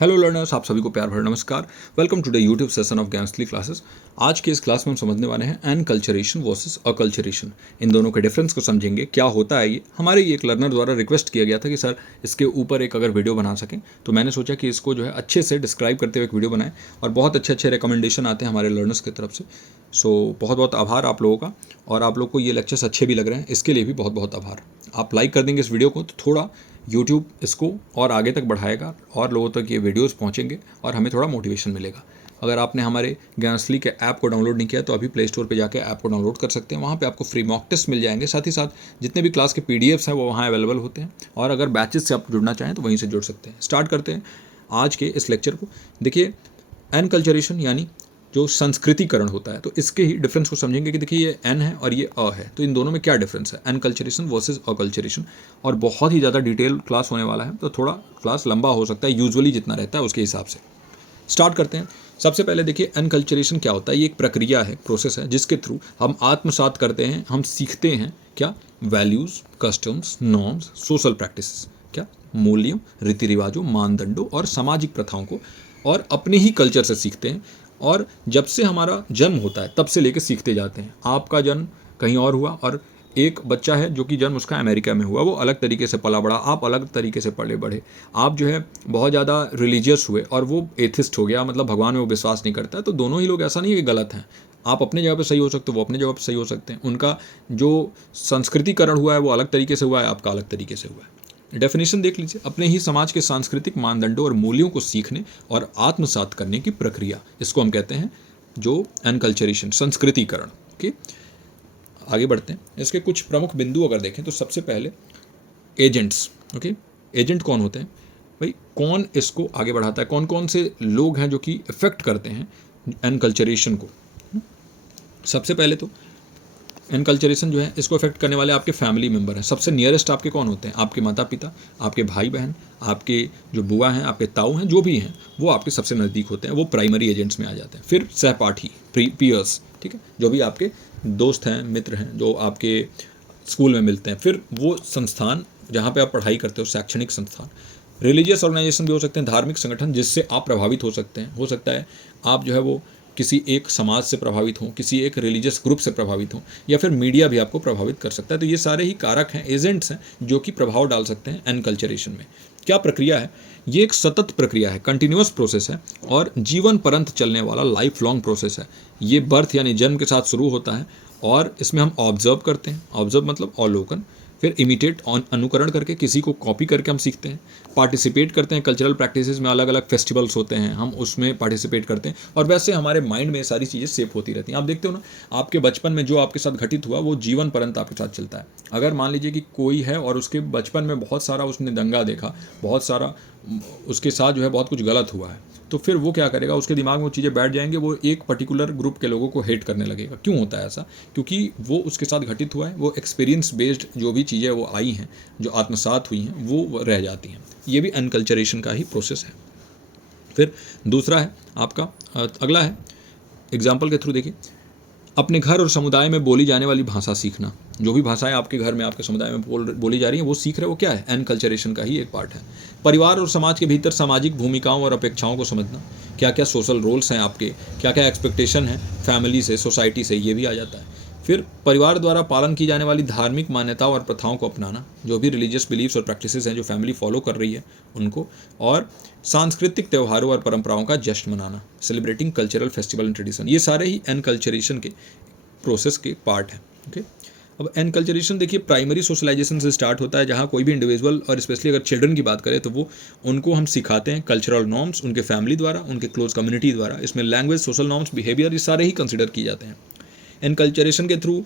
Hello learners, आप सभी को प्यार भरा नमस्कार। Welcome to the YouTube session of Gyansly classes. आज के इस क्लास में हम समझने वाले हैं एनकल्चरेशन वर्सेस अकल्चरेशन। इन दोनों के डिफरेंस को समझेंगे, क्या होता है ये। हमारे एक लर्नर द्वारा रिक्वेस्ट किया गया था कि सर इसके ऊपर एक अगर वीडियो बना सकें, तो मैंने सोचा कि इसको जो है अच्छे से डिस्क्राइब करते हुए एक वीडियो बनाएं। और बहुत अच्छे अच्छे रिकमेंडेशन आते हैं हमारे लर्नर्स की तरफ से। सो बहुत बहुत आभार आप लोगों का। और आप लोग को ये लेक्चर्स अच्छे भी लग रहे हैं, इसके लिए भी बहुत बहुत आभार। आप लाइक कर देंगे इस वीडियो को तो थोड़ा यूट्यूब इसको और आगे तक बढ़ाएगा और लोगों तक ये वीडियोस पहुंचेंगे और हमें थोड़ा मोटिवेशन मिलेगा। अगर आपने हमारे ज्ञानस्ली के ऐप को डाउनलोड नहीं किया तो अभी प्ले स्टोर पे जाकर ऐप को डाउनलोड कर सकते हैं। वहाँ पे आपको फ्री मॉक टेस्ट मिल जाएंगे, साथ ही साथ जितने भी क्लास के पीडीएफ्स हैं वो वहाँ अवेलेबल होते हैं। और अगर बैचेस से आप जुड़ना चाहें तो वहीं से जुड़ सकते हैं। स्टार्ट करते हैं आज के इस लेक्चर को। देखिए, एनकल्चरेशन यानी जो संस्कृतिकरण होता है, तो इसके ही डिफरेंस को समझेंगे कि देखिए ये एन है और ये अ है, तो इन दोनों में क्या डिफरेंस है, एनकल्चरेशन वर्सेस अकल्चरेशन। और बहुत ही ज़्यादा डिटेल क्लास होने वाला है, तो थोड़ा क्लास लंबा हो सकता है, यूजुअली जितना रहता है उसके हिसाब से। स्टार्ट करते हैं। सबसे पहले देखिए एनकल्चरेशन क्या होता है। ये एक प्रक्रिया है, प्रोसेस है, जिसके थ्रू हम आत्मसात करते हैं, हम सीखते हैं क्या, values, customs, norms, social practices, क्या, मूल्यों, रीति रिवाजों, मानदंडों और सामाजिक प्रथाओं को, और अपने ही कल्चर से सीखते हैं। और जब से हमारा जन्म होता है तब से लेकर सीखते जाते हैं। आपका जन्म कहीं और हुआ और एक बच्चा है जो कि जन्म उसका अमेरिका में हुआ, वो अलग तरीके से पला बड़ा, आप अलग तरीके से पले बढ़े। आप जो है बहुत ज़्यादा रिलीजियस हुए और वो एथिस्ट हो गया, मतलब भगवान में वो विश्वास नहीं करता है। तो दोनों ही लोग, ऐसा नहीं है कि गलत हैं। आप अपने जगह पे सही हो सकते हो, वो अपने जगह पे सही हो सकते हैं। उनका जो संस्कृतिकरण हुआ है वो अलग तरीके से हुआ है, आपका अलग तरीके से हुआ है। डेफिनेशन देख लीजिए, अपने ही समाज के सांस्कृतिक मानदंडों और मूल्यों को सीखने और आत्मसात करने की प्रक्रिया, इसको हम कहते हैं जो एनकल्चरेशन, संस्कृतिकरण। ओके, आगे बढ़ते हैं। इसके कुछ प्रमुख बिंदु अगर देखें तो सबसे पहले एजेंट्स। ओके, एजेंट कौन होते हैं भाई, कौन इसको आगे बढ़ाता है, कौन कौन से लोग हैं जो कि इफेक्ट करते हैं एनकल्चरेशन को। सबसे पहले तो एनकल्चरेशन जो है इसको अफेक्ट करने वाले आपके फैमिली मेम्बर हैं। सबसे नियरेस्ट आपके कौन होते हैं, आपके माता पिता, आपके भाई बहन, आपके जो बुआ हैं, आपके ताऊ हैं, जो भी हैं वो आपके सबसे नज़दीक होते हैं, वो प्राइमरी एजेंट्स में आ जाते हैं। फिर सहपाठी, पीयर्स, ठीक है, जो भी आपके दोस्त हैं, मित्र हैं, जो आपके स्कूल में मिलते हैं। फिर वो संस्थान जहाँ पे आप पढ़ाई करते हो, शैक्षणिक संस्थान। रिलीजियस ऑर्गेनाइजेशन भी हो सकते हैं, धार्मिक संगठन जिससे आप प्रभावित हो सकते हैं। हो सकता है आप जो है वो किसी एक समाज से प्रभावित हों, किसी एक रिलीजियस ग्रुप से प्रभावित हों, या फिर मीडिया भी आपको प्रभावित कर सकता है। तो ये सारे ही कारक हैं, एजेंट्स हैं, जो कि प्रभाव डाल सकते हैं एनकल्चरेशन में। क्या प्रक्रिया है ये, एक सतत प्रक्रिया है, कंटिन्यूअस प्रोसेस है और जीवन पर्यंत चलने वाला लाइफ लॉन्ग प्रोसेस है। ये बर्थ यानी जन्म के साथ शुरू होता है और इसमें हम ऑब्जर्व करते हैं, ऑब्जर्व मतलब अवलोकन, फिर इमिटेट, अनुकरण करके, किसी को कॉपी करके हम सीखते हैं। पार्टिसिपेट करते हैं कल्चरल प्रैक्टिसेस में, अलग अलग फेस्टिवल्स होते हैं, हम उसमें पार्टिसिपेट करते हैं और वैसे हमारे माइंड में सारी चीज़ें सेप होती रहती हैं। आप देखते हो ना, आपके बचपन में जो आपके साथ घटित हुआ वो जीवन पर्यंत आपके साथ चलता है। अगर मान लीजिए कि कोई है और उसके बचपन में बहुत सारा उसने दंगा देखा, बहुत सारा उसके साथ जो है बहुत कुछ गलत हुआ है, तो फिर वो क्या करेगा, उसके दिमाग में वो चीज़ें बैठ जाएंगे, वो एक पर्टिकुलर ग्रुप के लोगों को हेट करने लगेगा। क्यों होता है ऐसा, क्योंकि वो उसके साथ घटित हुआ है, वो एक्सपीरियंस बेस्ड जो भी चीज़ें वो आई हैं, जो आत्मसात हुई हैं, वो रह जाती हैं। ये भी अनकल्चरेशन का ही प्रोसेस है। फिर दूसरा है आपका, अगला है एग्जाम्पल के थ्रू देखिए, अपने घर और समुदाय में बोली जाने वाली भाषा सीखना। जो भी भाषाएं आपके घर में, आपके समुदाय में बोली जा रही हैं, वो सीख रहे हो, क्या है, एनकल्चरेशन का ही एक पार्ट है। परिवार और समाज के भीतर सामाजिक भूमिकाओं और अपेक्षाओं को समझना, क्या क्या सोशल रोल्स हैं आपके, क्या क्या एक्सपेक्टेशन है फैमिली से, सोसाइटी से, ये भी आ जाता है। फिर परिवार द्वारा पालन की जाने वाली धार्मिक मान्यताओं और प्रथाओं को अपनाना, जो भी रिलीजियस बिलीव्स और प्रैक्टिसेस हैं जो फैमिली फॉलो कर रही है उनको। और सांस्कृतिक त्योहारों और परंपराओं का जश्न मनाना, celebrating cultural festival and tradition. ये सारे ही एनकल्चरेशन के प्रोसेस के पार्ट हैं। ओके, अब एनकल्चरेशन देखिए प्राइमरी सोशलाइजेशन से स्टार्ट होता है, जहाँ कोई भी इंडिविजुअल और स्पेशली अगर चिल्ड्रन की बात करें तो वो उनको हम सिखाते हैं कल्चरल नॉर्म्स, उनके फैमिली द्वारा, उनके क्लोज कम्युनिटी द्वारा। इसमें लैंग्वेज, सोशल नॉर्म्स, बिहेवियर, ये सारे ही कंसिडर किए जाते हैं। एनकल्चरेशन के थ्रू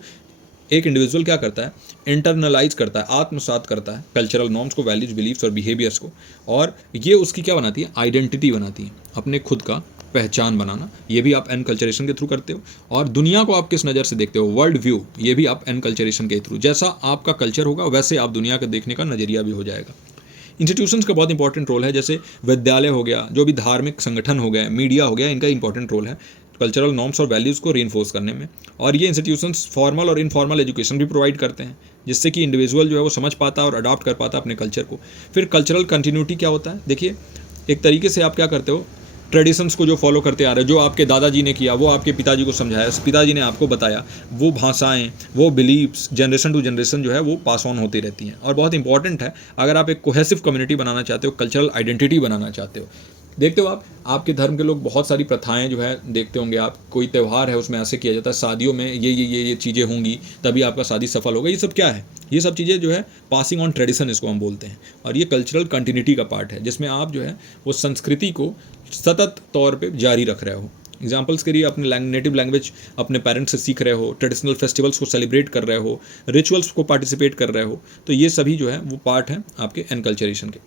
एक इंडिविजुअल क्या करता है, इंटरनलाइज करता है, आत्मसात करता है कल्चरल नॉर्म्स को, वैल्यूज, बिलीव्स और बिहेवियर्स को, और ये उसकी क्या बनाती है, आइडेंटिटी बनाती है, अपने खुद का पहचान बनाना। ये भी आप एनकल्चरेशन के थ्रू करते हो। और दुनिया को आप किस नज़र से देखते हो, वर्ल्ड व्यू, ये भी आप एनकल्चरेशन के थ्रू, जैसा आपका कल्चर होगा वैसे आप दुनिया को देखने का नज़रिया भी हो जाएगा। इंस्टीट्यूशंस का बहुत इंपॉर्टेंट रोल है, जैसे विद्यालय हो गया, जो भी धार्मिक संगठन हो गए, मीडिया हो गया, इनका इंपॉर्टेंट रोल है कल्चरल नॉर्म्स और वैल्यूज़ को रीइंफोर्स करने में। और ये इंस्टीट्यूशंस फॉर्मल और इनफॉर्मल एजुकेशन भी प्रोवाइड करते हैं, जिससे कि इंडिविजुअल जो है वो समझ पाता है और अडॉप्ट कर पाता है अपने कल्चर को। फिर कल्चरल कंटिन्यूटी क्या होता है, देखिए एक तरीके से आप क्या करते हो, ट्रेडिशंस को जो फॉलो करते आ रहे हो, जो आपके दादाजी ने किया वो आपके पिताजी को समझाया, पिताजी ने आपको बताया, वो भाषाएं, वो बिलीव्स जनरेशन टू जनरेशन जो है वो पास ऑन होती रहती हैं। और बहुत इंपॉर्टेंट है, अगर आप एक कोहेसिव कम्युनिटी बनाना चाहते हो, कल्चरल आइडेंटिटी बनाना चाहते हो। देखते हो आप, आपके धर्म के लोग बहुत सारी प्रथाएं जो है देखते होंगे आप, कोई त्यौहार है उसमें ऐसे किया जाता है, शादियों में ये चीज़ें होंगी तभी आपका शादी सफल होगा। ये सब क्या है? ये सब चीज़ें जो है पासिंग ऑन ट्रेडिशन इसको हम बोलते हैं। और ये कल्चरल कंटिन्यूटी का पार्ट है, जिसमें आप जो है वो संस्कृति को सतत तौर पे जारी रख रहे हो। एग्जाम्पल्स के लिए अपने नेटिव लैंग्वेज अपने पेरेंट्स से सीख रहे हो, ट्रेडिशनल फेस्टिवल्स को सेलिब्रेट कर रहे हो, रिचुअल्स को पार्टिसिपेट कर रहे हो, तो ये सभी जो है वो पार्ट हैं आपके एनकल्चरेशन के।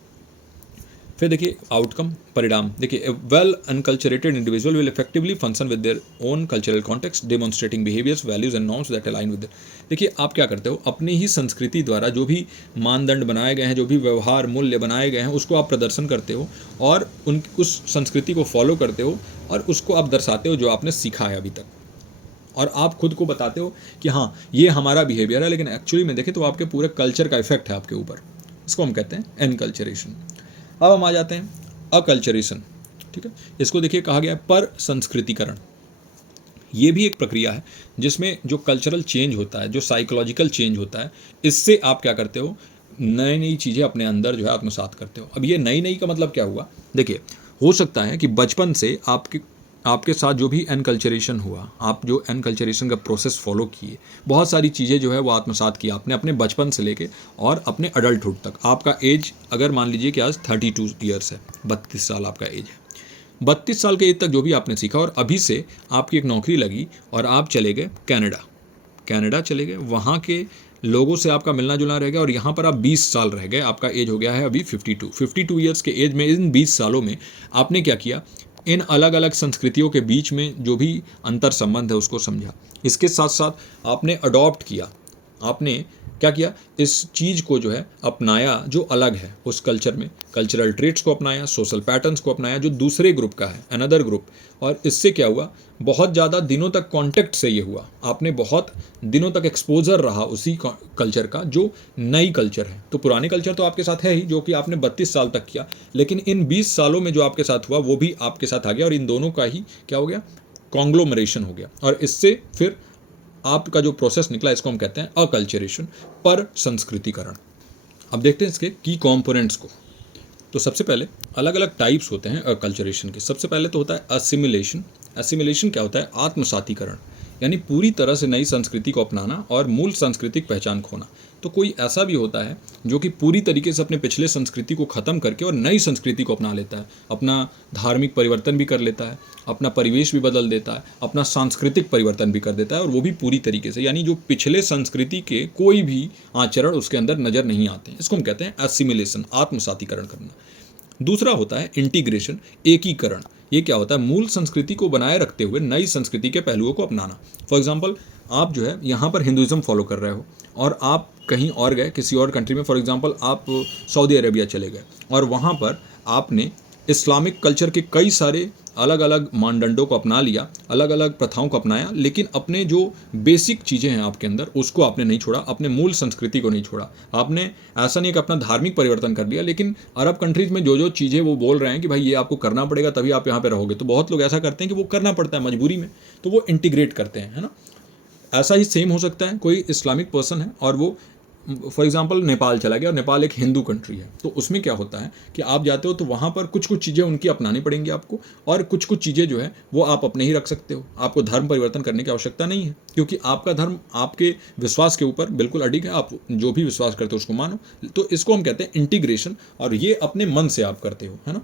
फिर देखिए आउटकम, परिणाम। देखिए well unculturated individual will effectively function with their own cultural context, demonstrating behaviours, values and norms that align with. देखिए आप क्या करते हो, अपनी ही संस्कृति द्वारा जो भी मानदंड बनाए गए हैं, जो भी व्यवहार मूल्य बनाए गए हैं, उसको आप प्रदर्शन करते हो और उस संस्कृति को फॉलो करते हो और उसको आप दर्शाते हो जो आपने सीखा है अभी तक। और आप खुद को बताते हो कि हाँ ये हमारा बिहेवियर है, लेकिन एक्चुअली में देखें तो आपके पूरे कल्चर का इफेक्ट है आपके ऊपर। इसको हम कहते हैं एनकल्चरेशन। अब हम आ जाते हैं अकल्चरेशन। ठीक है, इसको देखिए कहा गया है पर संस्कृतिकरण। ये भी एक प्रक्रिया है जिसमें जो कल्चरल चेंज होता है, जो साइकोलॉजिकल चेंज होता है, इससे आप क्या करते हो, नई नई चीज़ें अपने अंदर जो है आत्मसात करते हो। अब ये नई नई का मतलब क्या हुआ? देखिए हो सकता है कि बचपन से आपके साथ जो भी एनकल्चरेशन हुआ, आप जो एनकल्चरेशन का प्रोसेस फॉलो किए, बहुत सारी चीज़ें जो है वो आत्मसात की आपने अपने बचपन से लेके और अपने अडल्टहुड तक। आपका एज अगर मान लीजिए कि आज 32 ईयर्स है, 32 साल आपका एज है, 32 साल के एज तक जो भी आपने सीखा और अभी से आपकी एक नौकरी लगी और आप चले गए कनाडा चले गए, वहाँ के लोगों से आपका मिलना जुलना रह गया और यहाँ पर आप 20 साल रह गए, आपका एज हो गया है अभी 52 ईयर्स के एज में। इन 20 सालों में आपने क्या किया, इन अलग अलग संस्कृतियों के बीच में जो भी अंतर संबंध है उसको समझा। इसके साथ साथ आपने अडॉप्ट किया, आपने क्या किया, इस चीज़ को जो है अपनाया जो अलग है उस कल्चर में, कल्चरल ट्रेट्स को अपनाया, सोशल पैटर्न्स को अपनाया जो दूसरे ग्रुप का है, अनदर ग्रुप। और इससे क्या हुआ, बहुत ज़्यादा दिनों तक कांटेक्ट से ये हुआ, आपने बहुत दिनों तक एक्सपोजर रहा उसी कल्चर का जो नई कल्चर है। तो पुराने कल्चर तो आपके साथ है ही, जो कि आपने 32 साल तक किया, लेकिन इन 20 सालों में जो आपके साथ हुआ वो भी आपके साथ आ गया और इन दोनों का ही क्या हो गया, कॉन्ग्लोमरेशन हो गया। और इससे फिर आपका जो प्रोसेस निकला इसको हम कहते हैं अकल्चरेशन, पर संस्कृतिकरण। अब देखते हैं इसके की कंपोनेंट्स को। तो सबसे पहले अलग अलग टाइप्स होते हैं अकल्चरेशन के। सबसे पहले तो होता है असिमिलेशन। असिमिलेशन क्या होता है, आत्मसातीकरण, यानी पूरी तरह से नई संस्कृति को अपनाना और मूल सांस्कृतिक पहचान खोना। तो कोई ऐसा भी होता है जो कि पूरी तरीके से अपने पिछले संस्कृति को ख़त्म करके और नई संस्कृति को अपना लेता है, अपना धार्मिक परिवर्तन भी कर लेता है, अपना परिवेश भी बदल देता है, अपना सांस्कृतिक परिवर्तन भी कर देता है, और वो भी पूरी तरीके से, यानी जो पिछले संस्कृति के कोई भी आचरण उसके अंदर नज़र नहीं आते हैं। इसको हम कहते हैं एसिमिलेशन, आत्मसातीकरण करना। दूसरा होता है इंटीग्रेशन, एकीकरण। ये क्या होता है, मूल संस्कृति को बनाए रखते हुए नई संस्कृति के पहलुओं को अपनाना। फॉर एग्जांपल आप जो है यहाँ पर हिंदुज़म फॉलो कर रहे हो और आप कहीं और गए किसी और कंट्री में, फॉर एग्जांपल आप सऊदी अरेबिया चले गए और वहाँ पर आपने इस्लामिक कल्चर के कई सारे अलग अलग मानदंडों को अपना लिया, अलग अलग प्रथाओं को अपनाया, लेकिन अपने जो बेसिक चीज़ें हैं आपके अंदर उसको आपने नहीं छोड़ा, अपने मूल संस्कृति को नहीं छोड़ा। आपने ऐसा नहीं कि अपना धार्मिक परिवर्तन कर लिया, लेकिन अरब कंट्रीज़ में जो जो चीज़ें वो बोल रहे हैं कि भाई ये आपको करना पड़ेगा तभी आप यहाँ पे रहोगे, तो बहुत लोग ऐसा करते हैं कि वो करना पड़ता है मजबूरी में, तो वो इंटीग्रेट करते हैं, है ना। ऐसा ही सेम हो सकता है, कोई इस्लामिक पर्सन है और वो फॉर एग्जांपल नेपाल चला गया और नेपाल एक हिंदू कंट्री है, तो उसमें क्या होता है कि आप जाते हो तो वहाँ पर कुछ कुछ चीज़ें उनकी अपनानी पड़ेंगी आपको, और कुछ कुछ चीज़ें जो है वो आप अपने ही रख सकते हो। आपको धर्म परिवर्तन करने की आवश्यकता नहीं है, क्योंकि आपका धर्म आपके विश्वास के ऊपर बिल्कुल अडिग है, आप जो भी विश्वास करते हो उसको मानो। तो इसको हम कहते हैं इंटीग्रेशन, और ये अपने मन से आप करते हो, है ना।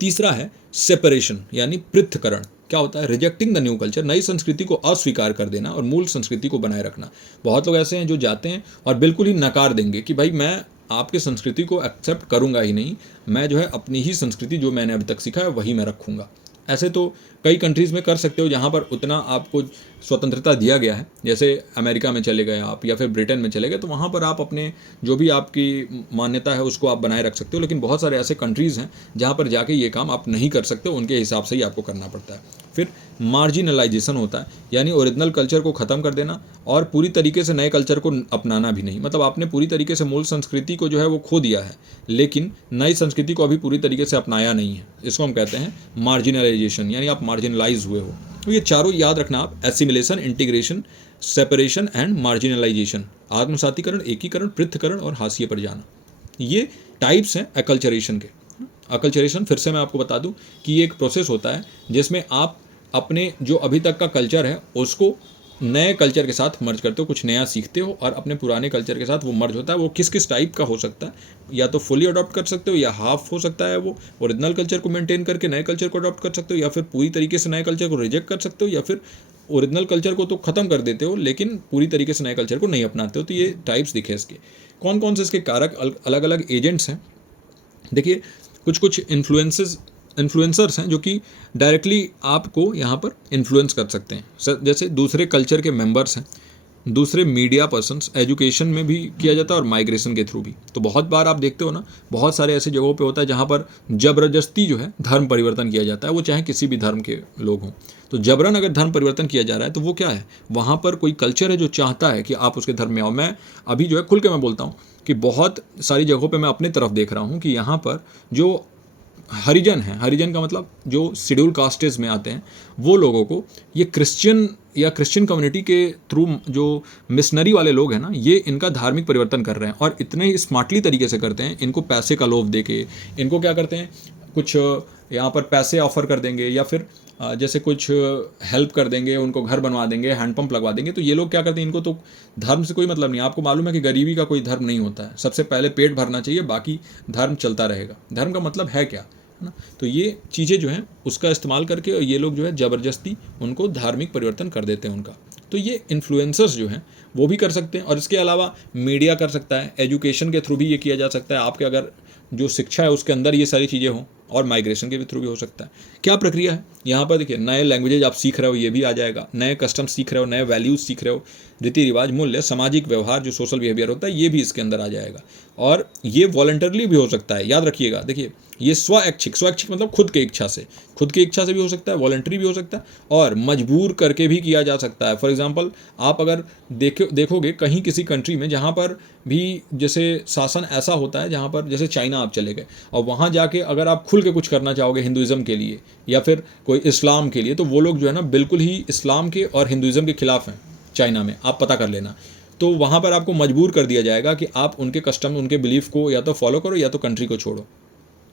तीसरा है सेपरेशन, यानी पृथक्करण। क्या होता है, रिजेक्टिंग द न्यू कल्चर, नई संस्कृति को अस्वीकार कर देना और मूल संस्कृति को बनाए रखना। बहुत लोग ऐसे हैं जो जाते हैं और बिल्कुल ही नकार देंगे कि भाई मैं आपके संस्कृति को एक्सेप्ट करूंगा ही नहीं, मैं जो है अपनी ही संस्कृति जो मैंने अभी तक सीखा है वही मैं रखूंगा। ऐसे तो कई कंट्रीज़ में कर सकते हो जहाँ पर उतना आपको स्वतंत्रता दिया गया है, जैसे अमेरिका में चले गए आप या फिर ब्रिटेन में चले गए, तो वहाँ पर आप अपने जो भी आपकी मान्यता है उसको आप बनाए रख सकते हो। लेकिन बहुत सारे ऐसे कंट्रीज़ हैं जहाँ पर जाके ये काम आप नहीं कर सकते, उनके हिसाब से ही आपको करना पड़ता है। फिर मार्जिनलाइजेशन होता है, यानी ओरिजिनल कल्चर को ख़त्म कर देना और पूरी तरीके से नए कल्चर को अपनाना भी नहीं। मतलब आपने पूरी तरीके से मूल संस्कृति को जो है वो खो दिया है, लेकिन नई संस्कृति को अभी पूरी तरीके से अपनाया नहीं है। इसको हम कहते हैं मार्जिनलाइजेशन, यानी आप मार्जिनलाइज हुए हो। तो ये चारों याद रखना आप, assimilation, integration, separation and marginalisation, आत्मसातीकरण, एकीकरण, पृथककरण और हाशिए पर जाना, ये टाइप्स हैं अकल्चरेशन के। अकल्चरेशन फिर से मैं आपको बता दूं कि ये एक प्रोसेस होता है जिसमें आप अपने जो अभी तक का कल्चर है उसको नए कल्चर के साथ मर्ज करते हो, कुछ नया सीखते हो और अपने पुराने कल्चर के साथ वो मर्ज होता है। वो किस किस टाइप का हो सकता है, या तो फुली अडॉप्ट कर सकते हो या हाफ हो सकता है, वो ओरिजिनल कल्चर को मेंटेन करके नए कल्चर को अडॉप्ट कर सकते हो, या फिर पूरी तरीके से नए कल्चर को रिजेक्ट कर सकते हो, या फिर ओरिजिनल कल्चर को तो ख़त्म कर देते हो लेकिन पूरी तरीके से नए कल्चर को नहीं अपनाते हो। तो ये टाइप्स दिखे इसके। कौन कौन से इसके कारक अलग अलग एजेंट्स हैं, देखिए कुछ इन्फ्लुएंसर्स हैं जो कि डायरेक्टली आपको यहाँ पर इन्फ्लुएंस कर सकते हैं। जैसे दूसरे कल्चर के मेंबर्स हैं, दूसरे मीडिया पर्सन्स, एजुकेशन में भी किया जाता है और माइग्रेशन के थ्रू भी। तो बहुत बार आप देखते हो ना, बहुत सारे ऐसे जगहों पे होता है जहाँ पर ज़बरदस्ती जो है धर्म परिवर्तन किया जाता है, वो चाहे किसी भी धर्म के लोग हों। तो जबरन अगर धर्म परिवर्तन किया जा रहा है तो वो क्या है, वहाँ पर कोई कल्चर है जो चाहता है कि आप उसके धर्म में आओ। मैं अभी जो है खुल के मैं बोलता हूँ कि बहुत सारी जगहों पे मैं अपने तरफ देख रहा हूँ कि यहाँ पर जो हरिजन है, हरिजन का मतलब जो शेड्यूल कास्टेज में आते हैं, वो लोगों को ये क्रिश्चियन कम्युनिटी के थ्रू जो मिशनरी वाले लोग हैं ना, ये इनका धार्मिक परिवर्तन कर रहे हैं और इतने ही स्मार्टली तरीके से करते हैं। इनको पैसे का लोभ दे के इनको क्या करते हैं, कुछ यहाँ पर पैसे ऑफर कर देंगे या फिर जैसे कुछ हेल्प कर देंगे, उनको घर बनवा देंगे, हैंडपंप लगवा देंगे। तो ये लोग क्या करते हैं, इनको तो धर्म से कोई मतलब नहीं। आपको मालूम है कि गरीबी का कोई धर्म नहीं होता है, सबसे पहले पेट भरना चाहिए, बाकी धर्म चलता रहेगा। धर्म का मतलब है क्या, है ना। तो ये चीज़ें जो हैं उसका इस्तेमाल करके ये लोग जो है ज़बरदस्ती उनको धार्मिक परिवर्तन कर देते हैं उनका। तो ये इन्फ्लुएंसर्स जो हैं वो भी कर सकते हैं, और इसके अलावा मीडिया कर सकता है, एजुकेशन के थ्रू भी ये किया जा सकता है। आपके अगर जो शिक्षा है उसके अंदर ये सारी चीज़ें हों, और माइग्रेशन के भी थ्रू भी हो सकता है। क्या प्रक्रिया है यहाँ पर, देखिए नए लैंग्वेजेज आप सीख रहे हो, ये भी आ जाएगा, नए कस्टम सीख रहे हो, नए वैल्यूज़ सीख रहे हो, रीति रिवाज, मूल्य, सामाजिक व्यवहार, जो सोशल बिहेवियर होता है, ये भी इसके अंदर आ जाएगा। और ये वॉलंटरली भी हो सकता है, याद रखिएगा। देखिए ये स्वैच्छिक मतलब खुद की इच्छा से भी हो सकता है, वॉलंटरी भी हो सकता है, और मजबूर करके भी किया जा सकता है। फॉर एग्जांपल आप अगर देखोगे कहीं किसी कंट्री में जहाँ पर भी जैसे शासन ऐसा होता है, जहाँ पर जैसे चाइना आप चले गए और वहाँ जाके अगर आप खुल के कुछ करना चाहोगे हिंदुज़म के लिए या फिर कोई इस्लाम के लिए, तो वो लोग जो है ना बिल्कुल ही इस्लाम के और हिंदुज़म के खिलाफ हैं चाइना में, आप पता कर लेना। तो वहाँ पर आपको मजबूर कर दिया जाएगा कि आप उनके कस्टम, उनके बिलीफ को या तो फॉलो करो या तो कंट्री को छोड़ो।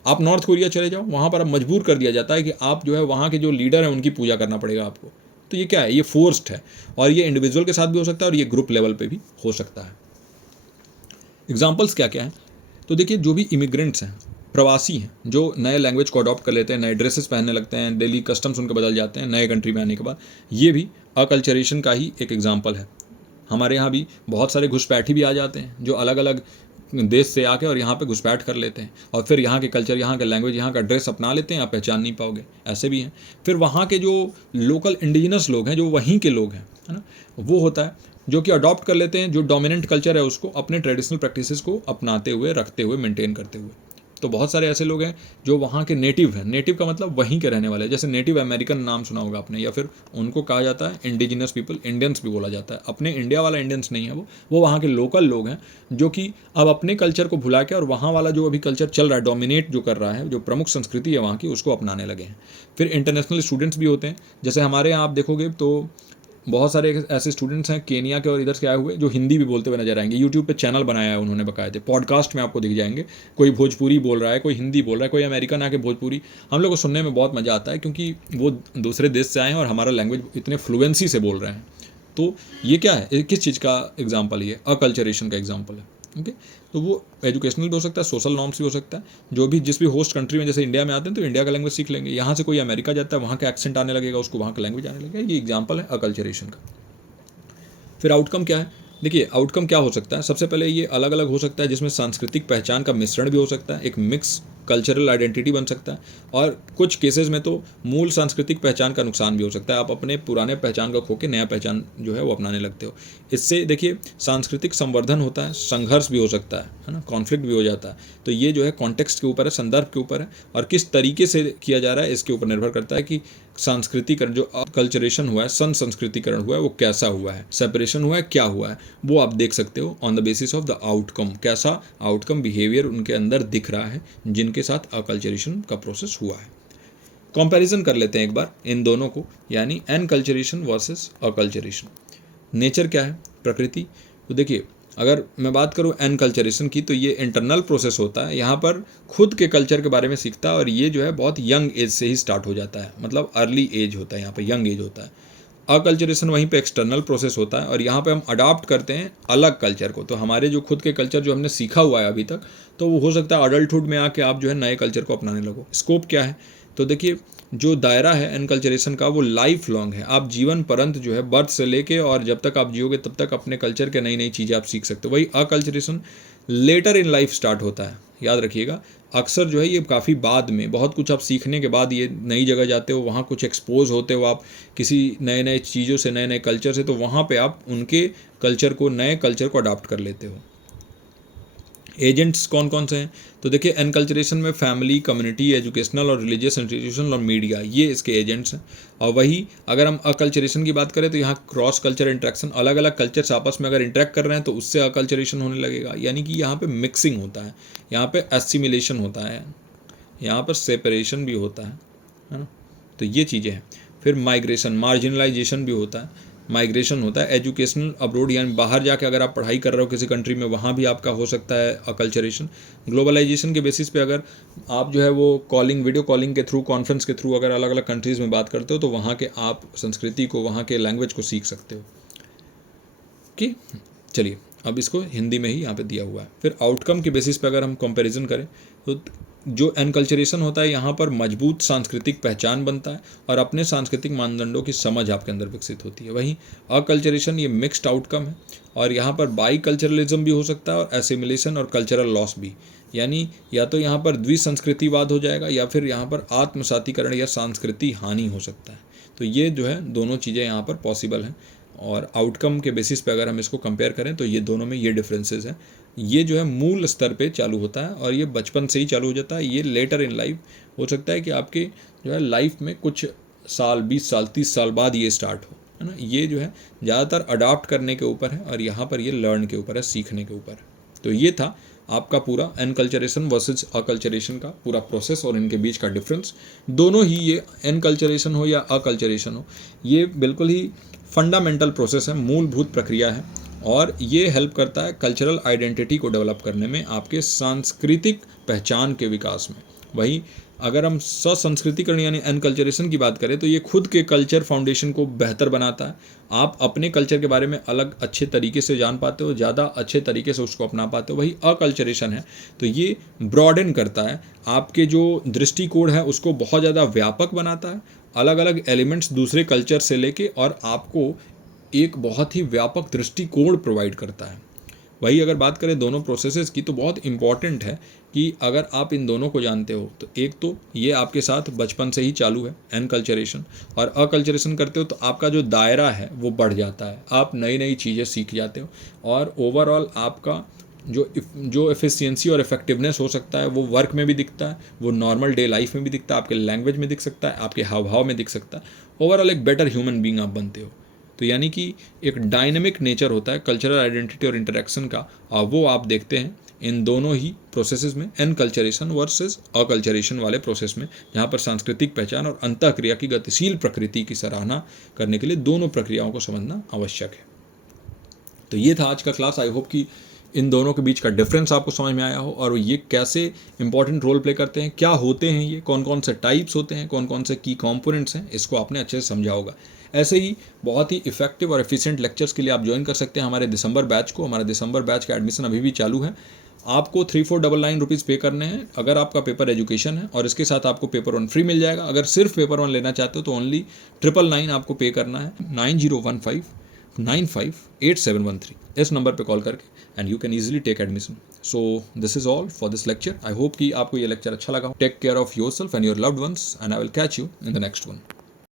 आप नॉर्थ कोरिया चले जाओ, वहाँ पर अब मजबूर कर दिया जाता है कि आप जो है वहाँ के जो लीडर हैं उनकी पूजा करना पड़ेगा आपको। तो ये क्या है, ये फोर्स्ड है, और ये इंडिविजुअल के साथ भी हो सकता है और ये ग्रुप लेवल पे भी हो सकता है। एग्जाम्पल्स क्या क्या हैं, तो देखिए जो भी इमिग्रेंट्स हैं, प्रवासी हैं, जो नए लैंग्वेज को अडॉप्ट कर लेते हैं, नए ड्रेसेस पहनने लगते हैं, डेली कस्टम्स उनके बदल जाते हैं नए कंट्री में आने के बाद, ये भी अकल्चरेशन का ही एक एग्जाम्पल है। हमारे यहाँ भी बहुत सारे घुसपैठी भी आ जाते हैं जो अलग अलग देश से आके और यहाँ पे घुसपैठ कर लेते हैं, और फिर यहाँ के कल्चर, यहाँ का लैंग्वेज, यहाँ का ड्रेस अपना लेते हैं, आप पहचान नहीं पाओगे। ऐसे भी हैं। फिर वहाँ के जो लोकल इंडिजिनस लोग हैं, जो वहीं के लोग हैं, है ना, वो होता है जो कि अडॉप्ट कर लेते हैं, जो डोमिनेंट कल्चर है उसको अपने ट्रेडिशनल प्रैक्टिसेस को अपनाते हुए, रखते हुए, मेंटेन करते हुए। तो बहुत सारे ऐसे लोग हैं जो वहाँ के नेटिव हैं। नेटिव का मतलब वहीं के रहने वाले, जैसे नेटिव अमेरिकन नाम सुना होगा आपने, या फिर उनको कहा जाता है इंडिजिनस पीपल, इंडियंस भी बोला जाता है। अपने इंडिया वाला इंडियंस नहीं है वो वहाँ के लोकल लोग हैं जो कि अब अपने कल्चर को भुला के और वहाँ वाला जो अभी कल्चर चल रहा है, डोमिनेट जो कर रहा है, जो प्रमुख संस्कृति है वहाँ की, उसको अपनाने लगे हैं। फिर इंटरनेशनल स्टूडेंट्स भी होते हैं, जैसे हमारे यहाँ आप देखोगे तो बहुत सारे ऐसे स्टूडेंट्स हैं केनिया के और इधर से आए हुए जो हिंदी भी बोलते हुए नजर आएंगे। यूट्यूब पे चैनल बनाया है उन्होंने बकायदे, पॉडकास्ट में आपको दिख जाएंगे। कोई भोजपुरी बोल रहा है, कोई हिंदी बोल रहा है, कोई अमेरिकन आके भोजपुरी। हम लोग को सुनने में बहुत मज़ा आता है क्योंकि वो दूसरे देश से आए हैं और हमारा लैंग्वेज इतने फ्लुएंसी से बोल रहे हैं। तो ये क्या है, किस चीज़ का एग्जाम्पल, ये अकल्चरेशन का एग्जाम्पल है। ओके, तो वो एजुकेशनल भी हो सकता है, सोशल नॉर्म्स भी हो सकता है। जो भी जिस भी होस्ट कंट्री में, जैसे इंडिया में आते हैं तो इंडिया का लैंग्वेज सीख लेंगे, यहाँ से कोई अमेरिका जाता है वहाँ का एक्सेंट आने लगेगा, उसको वहाँ का लैंग्वेज आने लगेगा। ये एग्जाम्पल है अकल्चरेशन का। फिर आउटकम क्या है, देखिए आउटकम क्या हो सकता है। सबसे पहले ये अलग अलग हो सकता है, जिसमें सांस्कृतिक पहचान का मिश्रण भी हो सकता है, एक मिक्स कल्चरल आइडेंटिटी बन सकता है, और कुछ केसेस में तो मूल सांस्कृतिक पहचान का नुकसान भी हो सकता है। आप अपने पुराने पहचान का खो के नया पहचान जो है वो अपनाने लगते हो। इससे देखिए सांस्कृतिक संवर्धन होता है, संघर्ष भी हो सकता है ना, कॉन्फ्लिक्ट भी हो जाता है। तो ये जो है कॉन्टेक्स्ट के ऊपर है, संदर्भ के ऊपर है, और किस तरीके से किया जा रहा है इसके ऊपर निर्भर करता है कि सांस्कृतिकरण, जो कल्चरेशन हुआ है, संस्कृतिकरण हुआ है, वो कैसा हुआ है, सेपरेशन हुआ है, क्या हुआ है, वो आप देख सकते हो on the basis of the outcome. कैसा आउटकम बिहेवियर उनके अंदर दिख रहा है जिनके साथ अकल्चरेशन का प्रोसेस हुआ है। कंपैरिजन कर लेते हैं एक बार इन दोनों को, यानी एनकल्चरेशन वर्सेस अकल्चरेशन। नेचर क्या है, प्रकृति। तो देखिए, अगर मैं बात करूँ एनकल्चरेशन की, तो ये इंटरनल प्रोसेस होता है, यहाँ पर खुद के कल्चर के बारे में सीखता है, और ये जो है बहुत यंग एज से ही स्टार्ट हो जाता है, मतलब अर्ली एज होता है, यहाँ पर यंग एज होता है। अकल्चरेशन वहीं पे एक्सटर्नल प्रोसेस होता है, और यहाँ पे हम अडॉप्ट करते हैं अलग कल्चर को। तो हमारे जो खुद के कल्चर जो हमने सीखा हुआ है अभी तक, तो वो हो सकता है अडल्टहुड में आके आप जो है नए कल्चर को अपनाने लगो। स्कोप क्या है, तो देखिए जो दायरा है एनकल्चरेशन का वो लाइफ लॉन्ग है। आप जीवन परंत जो है बर्थ से लेके और जब तक आप जियोगे तब तक अपने कल्चर के नई नई चीज़ें आप सीख सकते हो। वही acculturation later in life start होता है, याद रखिएगा। अक्सर जो है ये काफ़ी बाद में, बहुत कुछ आप सीखने के बाद ये नई जगह जाते हो, वहाँ कुछ एक्सपोज होते हो आप किसी नए नए चीज़ों से, नए नए कल्चर से, तो वहाँ पे आप उनके कल्चर को, नए कल्चर को अडॉप्ट कर लेते हो। एजेंट्स कौन कौन से हैं, तो देखिए एनकल्चरेशन में फैमिली, कम्युनिटी, एजुकेशनल और रिलीजियस इंस्टीट्यूशन और मीडिया, ये इसके एजेंट्स हैं। और वही अगर हम अकल्चरेशन की बात करें तो यहाँ क्रॉस कल्चर इंट्रैक्शन, अलग अलग कल्चर्स आपस में अगर इंटरेक्ट कर रहे हैं तो उससे अकल्चरेशन होने लगेगा, यानी कि यहाँ पे मिक्सिंग होता है, यहाँ पे एसिमिलेशन होता है, यहाँ पर सेपरेशन भी होता है ना। तो ये चीज़ें हैं। फिर माइग्रेशन, मार्जिनलाइजेशन भी होता है, माइग्रेशन होता है। एजुकेशनल अब्रोड, यानी बाहर जाके अगर आप पढ़ाई कर रहे हो किसी कंट्री में, वहाँ भी आपका हो सकता है अकल्चरेशन। ग्लोबलाइजेशन के बेसिस पे अगर आप जो है वो कॉलिंग, वीडियो कॉलिंग के थ्रू, कॉन्फ्रेंस के थ्रू अगर अलग अलग कंट्रीज़ में बात करते हो तो वहाँ के आप संस्कृति को, वहाँ के लैंग्वेज को सीख सकते हो। कि चलिए अब इसको हिंदी में ही यहाँ पे दिया हुआ है। फिर आउटकम के बेसिस पे अगर हम कंपैरिजन करें तो जो एनकल्चरेशन होता है यहाँ पर मजबूत सांस्कृतिक पहचान बनता है और अपने सांस्कृतिक मानदंडों की समझ आपके अंदर विकसित होती है। वहीं अकल्चरेशन ये मिक्स्ड आउटकम है, और यहाँ पर बाई कल्चरलिज्म भी हो सकता है और एसिमिलेशन और कल्चरल लॉस भी, यानी या तो यहाँ पर द्विसंस्कृतिवाद हो जाएगा या फिर यहाँ पर आत्मसातीकरण या सांस्कृतिक हानि हो सकता है। तो ये जो है दोनों चीज़ें यहाँ पर पॉसिबल हैं, और आउटकम के बेसिस पे अगर हम इसको कंपेयर करें तो ये दोनों में ये डिफरेंसेस हैं। ये जो है मूल स्तर पे चालू होता है और ये बचपन से ही चालू हो जाता है। ये लेटर इन लाइफ हो सकता है कि आपके जो है लाइफ में कुछ साल, 20 साल, 30 साल बाद ये स्टार्ट हो, है ना। ये जो है ज़्यादातर अडॉप्ट करने के ऊपर है और यहाँ पर ये लर्न के ऊपर है, सीखने के ऊपर है। तो ये था आपका पूरा एनकल्चरेशन वर्सेस अकल्चरेशन का पूरा प्रोसेस और इनके बीच का डिफरेंस। दोनों ही, ये एनकल्चरेशन हो या अकल्चरेशन हो, ये बिल्कुल ही फंडामेंटल प्रोसेस है, मूलभूत प्रक्रिया है, और ये हेल्प करता है कल्चरल आइडेंटिटी को डेवलप करने में, आपके सांस्कृतिक पहचान के विकास में। वही अगर हम ससंस्कृतिकरण यानी एनकल्चरेशन की बात करें तो ये खुद के कल्चर फाउंडेशन को बेहतर बनाता है। आप अपने कल्चर के बारे में अलग अच्छे तरीके से जान पाते हो, ज़्यादा अच्छे तरीके से उसको अपना पाते हो। वही अकल्चरेशन है तो ये ब्रॉडन करता है, आपके जो दृष्टिकोण है उसको बहुत ज़्यादा व्यापक बनाता है, अलग अलग एलिमेंट्स दूसरे कल्चर से लेके, और आपको एक बहुत ही व्यापक दृष्टिकोण प्रोवाइड करता है। वही अगर बात करें दोनों प्रोसेसेस की तो बहुत इंपॉर्टेंट है कि अगर आप इन दोनों को जानते हो तो एक तो ये आपके साथ बचपन से ही चालू है एनकल्चरेशन, और अकल्चरेशन करते हो तो आपका जो दायरा है वो बढ़ जाता है, आप नई नई चीज़ें सीख जाते हो, और ओवरऑल आपका जो एफिशिएंसी और इफेक्टिवनेस हो सकता है वो वर्क में भी दिखता है, वो नॉर्मल डे लाइफ में भी दिखता है, आपके लैंग्वेज में दिख सकता है, आपके हाव भाव में दिख सकता है। ओवरऑल एक बेटर ह्यूमन बीइंग आप बनते हो। तो यानी कि एक डायनेमिक नेचर होता है कल्चरल आइडेंटिटी और इंटरेक्शन का, और वो आप देखते हैं इन दोनों ही प्रोसेसेस में, एनकल्चरेशन वर्सेस अकल्चरेशन वाले प्रोसेस में, जहाँ पर सांस्कृतिक पहचान और अंतःक्रिया की गतिशील प्रकृति की सराहना करने के लिए दोनों प्रक्रियाओं को समझना आवश्यक है। तो ये था आज का क्लास। आई होप कि इन दोनों के बीच का डिफरेंस आपको समझ में आया हो, और ये कैसे इंपॉर्टेंट रोल प्ले करते हैं, क्या होते हैं ये, कौन कौन से टाइप्स होते हैं, कौन कौन से की कंपोनेंट्स हैं, इसको आपने अच्छे से समझा होगा। ऐसे ही बहुत ही इफेक्टिव और एफिशिएंट लेक्चर्स के लिए आप ज्वाइन कर सकते हैं हमारे दिसंबर बैच को। हमारा दिसंबर बैच का एडमिशन अभी भी चालू है। आपको 3499 रुपीज़ पे करने हैं अगर आपका पेपर एजुकेशन है, और इसके साथ आपको पेपर 1 फ्री मिल जाएगा। अगर सिर्फ पेपर 1 लेना चाहते हो तो ओनली 999 आपको पे करना है, 9015958713 इस नंबर पे कॉल करके, and you can easily take admission. So this is all for this lecture. I hope कि आपको ये लेक्चर अच्छा लगा। Take care of yourself and your loved ones, and I will catch you in the next one.